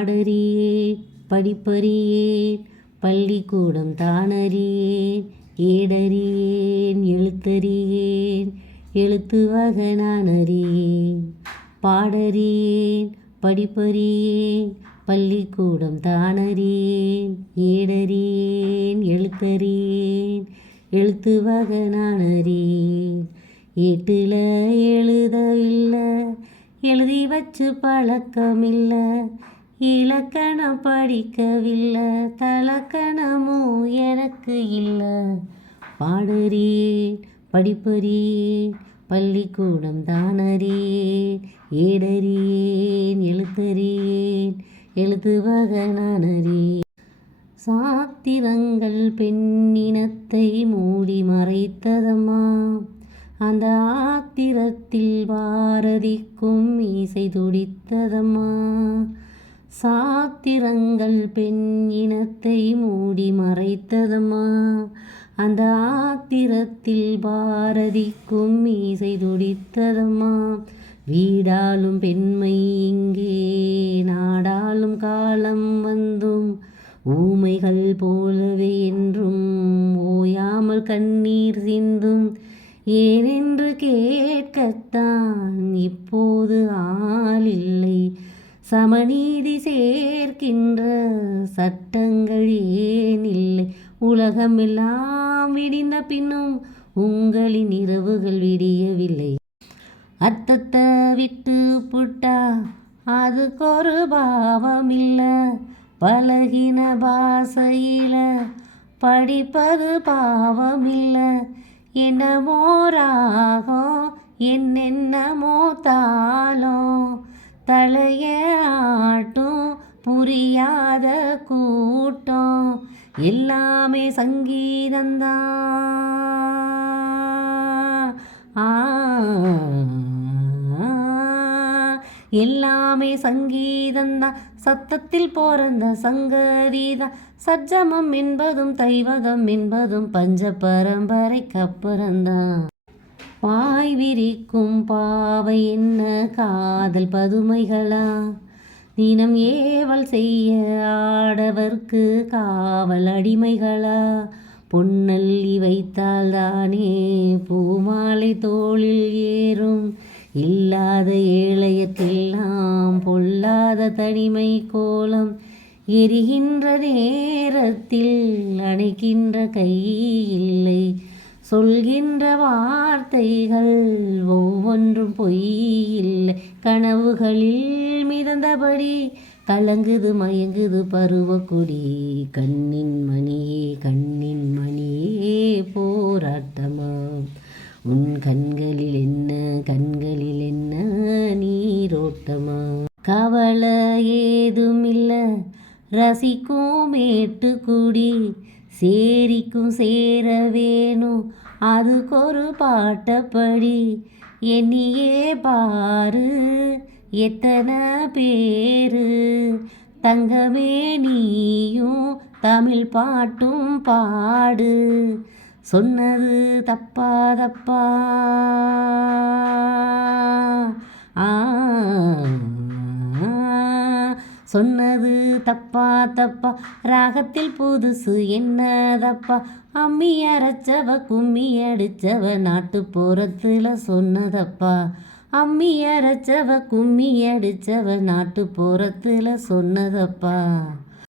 பாடறியேன் படிப்பறியேன் பள்ளிக்கூடம் தானறியேன் ஏடறியேன் எழுத்தறியேன் எழுத்து வகை நான் அறியேன் பாடறியேன் படிப்பறியேன் பள்ளிக்கூடம் தானறியேன் ஏடறியேன் எழுத்தறியேன் எழுத்து வகை நான் அறியேன் ஏட்டில் எழுதவில்லை எழுதி வச்சு பழக்கமில்லை இலக்கணம் படிக்கவில்லை தலக்கணமும் எனக்கு இல்லை. பாடறியேன் படிப்பறியேன் பள்ளிக்கூடம் தானறியேன் ஏடறியேன் எழுத்தறியேன் எழுத்து சாத்திரங்கள் பெண்ணினத்தை மூடி மறைத்ததம்மா. அந்த ஆத்திரத்தில் பாரதிக்கும் மீசை துடித்ததம்மா. சாத்திரங்கள் பெண் இனத்தை மூடி மறைத்ததம்மா. அந்த ஆத்திரத்தில் பாரதிக்கும் மீசை துடித்ததம்மா. வீடாலும் பெண்மை இங்கே நாடாலும் காலம் வந்தும். ஊமைகள் போலவே என்றும் ஓயாமல் கண்ணீர் சிந்தும். ஏனென்று கேட்கத்தான் இப்போது ஆள் இல்லை. சமநீதி சேர்க்கின்ற சட்டங்கள் ஏன் இல்லை? உலகமெல்லாம் விடிந்த பின்னும் உங்களின் இரவுகள் விடியவில்லை. அத்தத்தை விட்டு புட்டா அதுக்கு ஒரு பாவம் இல்லை பழகின பாசையில் படிப்பது பாவம் என்னமோ ராகம் என்னென்னமோ தாளம் தலைய ஆட்டும் புரியாத கூட்டம் எல்லாமே சங்கீதந்தான் எல்லாமே சங்கீதந்தான் சத்தத்தில் பிறந்த சங்கதிதான் சஜ்ஜமம் என்பதும் தைவதம் என்பதும் பஞ்ச பரம்பரைக்கு அப்புறந்தான் பாய் விரிக்கும் பாவை என்ன காதல் பதுமைகளா? தினம் ஏவல் செய்ய ஆடவர்க்கு காவல் அடிமைகளா? பொன்னல்லி வைத்தால் தானே பூமாலை தோளில் ஏறும். இல்லாத ஏழையத்தெல்லாம் பொல்லாத தனிமை கோலம். எரிகின்ற நேரத்தில் அணைக்கின்ற கை இல்லை. சொல்கின்ற வார்த்தைகள் ஒவ்வொன்றும் பொய்யில்லை. கனவுகளில் மிதந்தபடி கலங்குது மயங்குது பருவக்குடி. கண்ணின் மணியே கண்ணின் மணியே போராட்டமா உன் கண்களில் என்ன கண்களில் என்ன நீரோட்டமா கவலை ஏதுமில்ல. ரசிக்கும் மேட்டுக்குடி. சேரிக்கும் சேர வேணும். அதுக்கொரு பாட்டப்படி. என்னையே பாரு. எத்தனை பேரு. தங்கமே நீயும் தமிழ் பாட்டும் பாடு. சொன்னது தப்பா தப்பா. ஆ. சொன்னது தப்பா தப்பா. ராகத்தில் புதுசு என்னதப்பா? அம்மி அரைச்சவ கும்மி அடிச்சவ நாட்டுப்புறத்தில் சொன்னதப்பா? அம்மி அரைச்சவ கும்மி அடிச்சவ நாட்டுப்புறத்தில் சொன்னதப்பா?